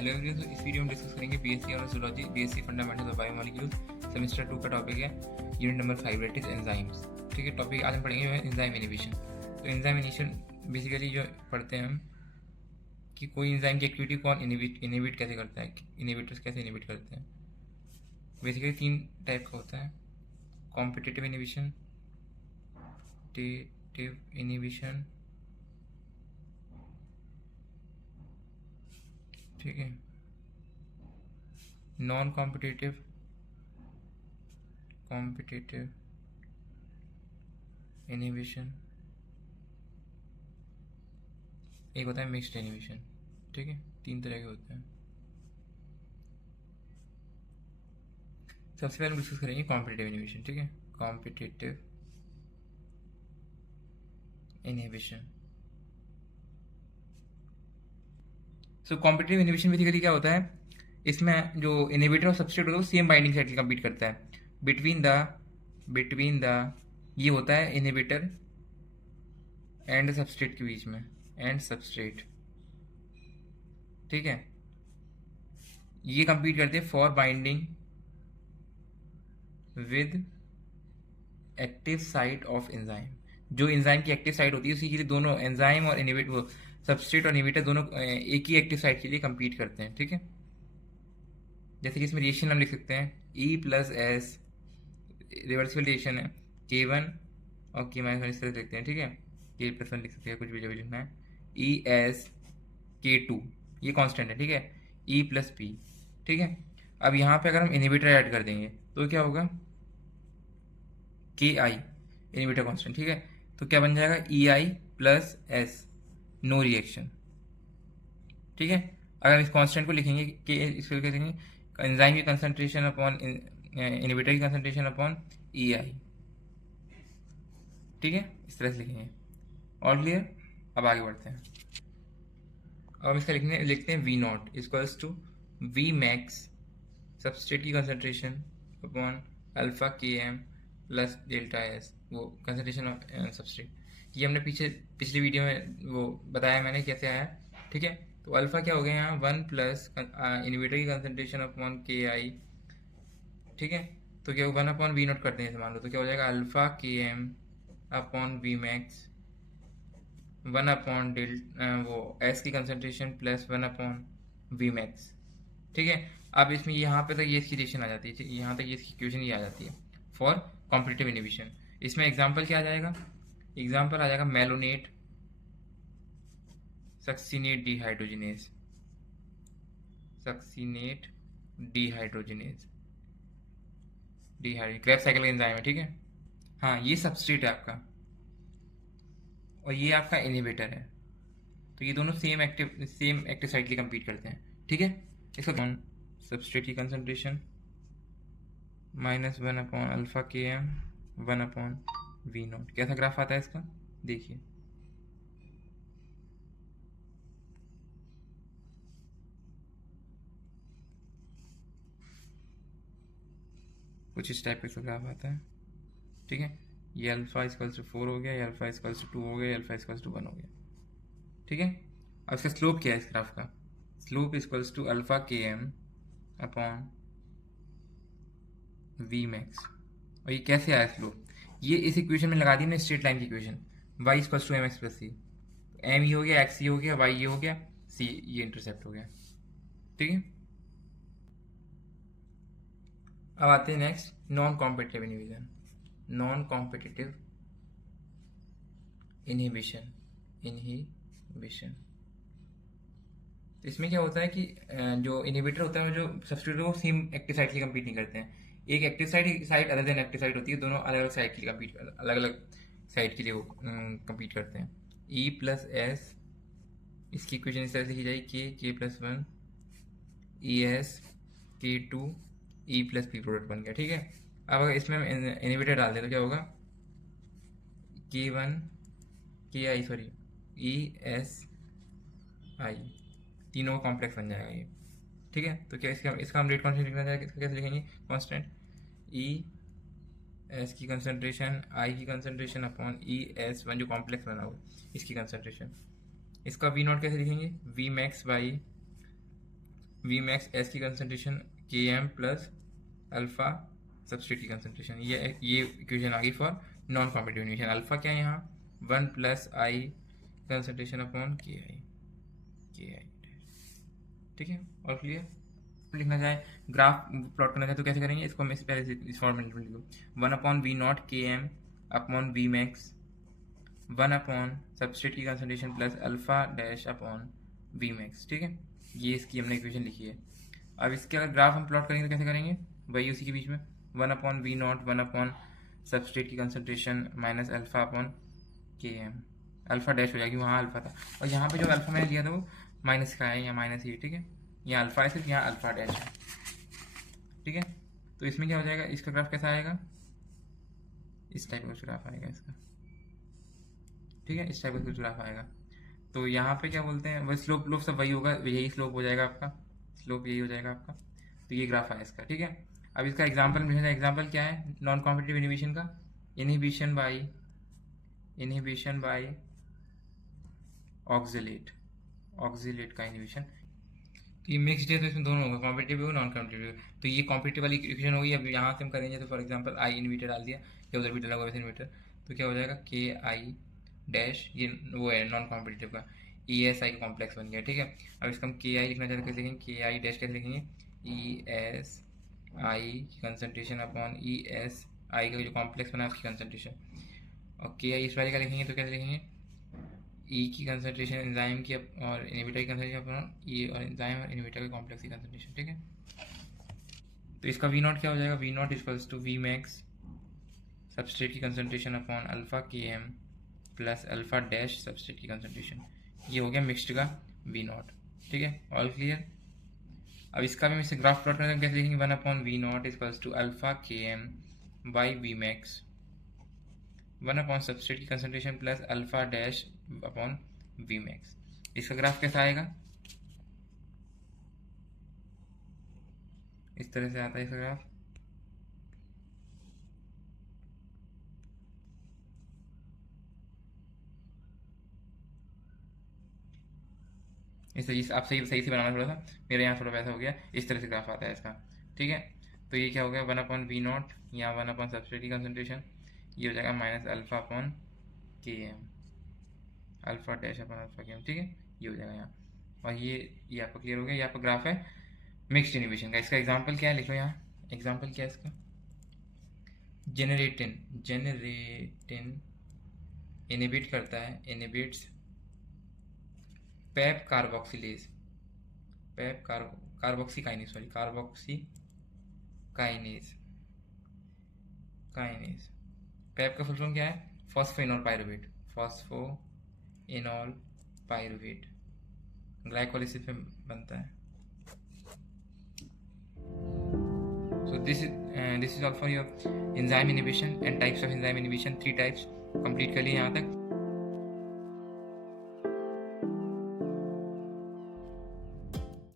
Hello everyone, तो इस video में डिस्कस करेंगे BSc honours zoology, BSc fundamentals of biomolecules, semester 2 का टॉपिक है unit number 5 that is enzymes. ठीक है, टॉपिक आज हम पढ़ेंगे जो है एंजाइम इनिबिशन। तो एंजाइम इनिबिशन बेसिकली जो पढ़ते हैं हम कि कोई एंजाइम की एक्टिविटी कौन इनिबिट कैसे करता है, इनिबिटर्स कैसे इनिबिट करते हैं। बेसिकली 3 टाइप का होता है: कॉम्पिटिटिव इनिबिशन, इनिबिशन, ठीक है, नॉन कॉम्पिटिटिव, कॉम्पिटिटिव इनिबिशन, एक होता है मिक्स्ड इनिबिशन। ठीक है, 3 तरह के होते हैं। सबसे पहले हम डिस्कस करेंगे कॉम्पिटिटिव इनिबिशन। ठीक है, कॉम्पिटिटिव इनिबिशन। सो कॉम्पिटिटिव इनिबिशन बेसिकली क्या होता है, इसमें जो इनिबिटर और सबस्ट्रेट होता है वो सेम बाइंडिंग साइट कंप्लीट करता है बिटवीन द ये होता है इनिबिटर एंड सबस्ट्रेट के बीच में, एंड सबस्ट्रेट। ठीक है, ये कंप्लीट करते हैं for binding with active site of enzyme. जो एंजाइम की एक्टिव साइट होती है उसी के लिए दोनों एंजाइम और इनिबिटर, सबस्ट्रेट और इनिबिटर दोनों एक ही एक्टिव साइट के लिए कंप्लीट करते हैं। ठीक है, जैसे कि इसमें रिएक्शन हम लिख सकते हैं E+S, रिवर्सिबल रिएक्शन है K1 और K-1 इस तरह लिखते हैं। ठीक है, K+1 लिख सकते हैं, कुछ भी जो लिखना है। ES K2 ये कांस्टेंट है। ठीक है, E+P। ठीक है, अब यहाँ पे अगर हम इनिबिटर ऐड कर देंगे तो क्या होगा, KI इनिबिटर कांस्टेंट। ठीक है, तो क्या बन जाएगा EI+S, नो रिएक्शन। ठीक है, अगर हम इस कांस्टेंट को लिखेंगे कि इसको क्या लिखेंगे, एंजाइम की कंसंट्रेशन अपॉन इनिबिटर की कंसंट्रेशन अपॉन EI। ठीक है, इस तरह से लिखेंगे। और क्लियर? अब आगे बढ़ते हैं। अब इसका लिखते हैं V0 equals to V max substrate की concentration upon alpha KM plus delta S, वो कंसंट्रेशन ऑफ सबस्ट्रेट। ये हमने पिछली वीडियो में वो बताया मैंने कैसे आया। ठीक है, तो अल्फा क्या हो गया यहाँ 1 प्लस इनिबिटर की कंसंट्रेशन अपॉन KI। ठीक है, तो क्या 1/V0 करते हैं मान लो, तो क्या हो जाएगा alpha KM upon V max 1/डेल वो S की कंसंट्रेशन प्लस 1/V मैक्स। ठीक है, अब इसमें यहाँ पे तक ये इसकी रिएक्शन आ जाती है, यहाँ तक ये इसकी इक्वेशन ये आ जाती है फॉर कॉम्पिटिटिव इनिबिशन। इसमें एग्जांपल क्या आ जाएगा, एग्जांपल आ जाएगा malonate succinate dehydrogenase, succinate dehydrogenase, Krebs cycle का एंजाइम है। ठीक है, हाँ ये सबस्ट्रेट है आपका और ये आपका इनिबिटर है, तो ये दोनों सेम एक्टिव साइट के लिए कंपीट करते हैं। ठीक है, इसका सबस्ट्रेट की कंसंट्रेशन -1/अल्फा KM 1/V0। कैसा ग्राफ आता है इसका, देखिए। कुछ इस टाइप का ग्राफ आता है। ठीक है, ये अल्फा इक्वल्स टू 4 हो गया, ये अल्फा इक्वल्स टू 2 हो गया, ये अल्फा इक्वल्स टू 1 हो गया। ठीक है, अब इसका स्लोप क्या है इस ग्राफ का, slope equals to alpha KM upon V max. और ये कैसे आया स्लोप, ये इस इक्वेशन में लगा दी ना स्ट्रेट लाइन की equation, y equals to mx plus c। m ये हो गया, x ये हो गया, y ये हो गया, c ये इंटरसेप्ट हो गया। ठीक है, अब आते हैं next non competitive inhibition. Non competitive inhibition, इसमें क्या होता है कि जो इनिबिटर होता है वो जो सब्स्टिट्यूट है वो सेम एक्टिव साइट के लिए कंपीट नहीं करते हैं। एक active site other than active site होती है, दोनों अलग अलग साइट के लिए कंपीट, अलग अलग साइट के लिए वो कंपीट करते हैं। E+S, इसकी इक्वेशन इस तरह से की जाएगी K+1 ES K2 E+P product बन गया। ठीक है, अब अगर इसमें हम इनिबिटर डाल दें तो क्या होगा K1 KI सॉरी ESI, तीनों का कॉम्प्लेक्स बन जाएगा ये। ठीक है, तो क्या इसका हम रेट कॉन्स्टेंट लिखना चाहेंगे, इसका कैसे लिखेंगे, कांस्टेंट ES की कंसंट्रेशन I की कंसंट्रेशन अपॉन ES1 जो कॉम्प्लेक्स बना हुआ इसकी कंसंट्रेशन। इसका V0 कैसे लिखेंगे, V max by V max S की concentration K M plus alpha substrate की कंसंट्रेशन, ये इक्वेशन आ गई for non competitive inhibition. Alpha क्या है यहाँ 1 प्लस आई कंसंट्रेशन अपॉन के आई, ठीक है। और क्लियर लिखना चाहे ग्राफ प्लॉट करना चाहे तो कैसे करेंगे इसको, मैं इससे पहले इस फॉर्मेट में लिखूँ 1 upon V not K M upon V max 1 upon substrate की concentration plus alpha dash upon V max, ठीक है। ये इसकी हमने इक्वेशन लिखी है। अब इसके अगर ग्राफ हम प्लॉट करेंगे तो कैसे करेंगे, वही उसी के बीच में 1 upon V naught 1 upon substrate की concentration minus alpha upon K M, alpha dash हो जाएगी, वहाँ अल्फा था और यहाँ पे जो अल्फा मैंने लिया था वो माइनस का है या माइनस ही, ठीक है। यहाँ अल्फा है सिर्फ, यहाँ अल्फा डैश है, ठीक है। तो इसमें क्या हो जाएगा, इसका ग्राफ कैसा आएगा, इस टाइप का ग्राफ आएगा इसका, ठीक है, इस टाइप का ग्राफ आएगा। तो यहाँ पे क्या बोलते हैं, वह स्लोप लोप सब वही होगा, यही स्लोप हो जाएगा आपका, स्लोप यही हो जाएगा आपका। तो ये ग्राफ है इसका, ठीक है। अब इसका एग्जाम्पल मिलेगा, एग्जाम्पल क्या है नॉन कॉम्पिटिटिव इनिबिशन का, इनिबिशन बाय ऑक्सिलेट का इनिबिशन। तो ये मिक्सड है तो इसमें दोनों होगा, कॉम्पिटिटिव और नॉन कॉम्पिटिटिव। तो ये कॉम्पिटिटिव वाली इक्वेशन होगी। अब यहाँ से हम करेंगे तो फॉर एग्जांपल आई इन्वर्टर डाल दिया या उधर भी डाला हुआ वैसे इन्वर्टर, तो क्या हो जाएगा के आई डैश, ये वो है नॉन कॉम्पिटिटिव का, ई एस आई का कॉम्प्लेक्स बन गया, ठीक है। अब इसका हम के आई लिखना चाहते हैं, कैसे लिखेंगे के आई डैश कैसे लिखेंगे, ई एस आई की concentration upon E S I का जो कॉम्प्लेक्स बना उसकी कंसनट्रेशन, और के आई इस वाले का लिखेंगे तो कैसे लिखेंगे ई की कंसंट्रेशन एंजाइम की और इनहिबिटर की कंसंट्रेशन अपॉन ई और एंजाइम और इनहिबिटर के कॉम्प्लेक्स की कंसंट्रेशन, ठीक है। तो इसका वी नॉट क्या हो जाएगा, V not equals to V max substrate की concentration upon alpha K M plus alpha dash substrate की कंसंट्रेशन। ये हो गया मिक्स्ड का वी नॉट, ठीक है। All clear. अब इसका भी इसे ग्राफ प्लॉट करते हैं, कैसे लिखेंगे 1 upon V not equals to alpha K M by V max 1 upon substrate की concentration plus alpha dash upon V max. इसका ग्राफ कैसा आएगा, इस तरह से आता है इसका ग्राफ। इस आप सही से बनाना, थोड़ा सा मेरे यहाँ थोड़ा वैसा हो गया, इस तरह से ग्राफ आता है इसका, ठीक है। तो ये क्या हो गया 1 अपॉन वी नॉट, यहाँ 1 अपॉन सबस्ट्रेट की कंसंट्रेशन, ये हो जाएगा minus alpha upon K M, alpha dash upon alpha K M, ठीक है। ये हो जाएगा यहाँ, और ये आपका क्लियर हो गया। ये आपका ग्राफ है मिक्स्ड इनिबिशन का। इसका एग्जाम्पल क्या है लिख लो यहाँ, एग्जाम्पल क्या है इसका, जेनरेटिन इनिबिट करता है, inhibits PEP carboxylase, PEP carboxy kinase, sorry carboxy kinase, PEP का फुल फॉर्म क्या है, phosphoenol pyruvate, phosphoenol pyruvate glycolysis में बनता है। So this is all for your enzyme inhibition and types of enzyme inhibition, 3 types complete कर लिए यहाँ तक।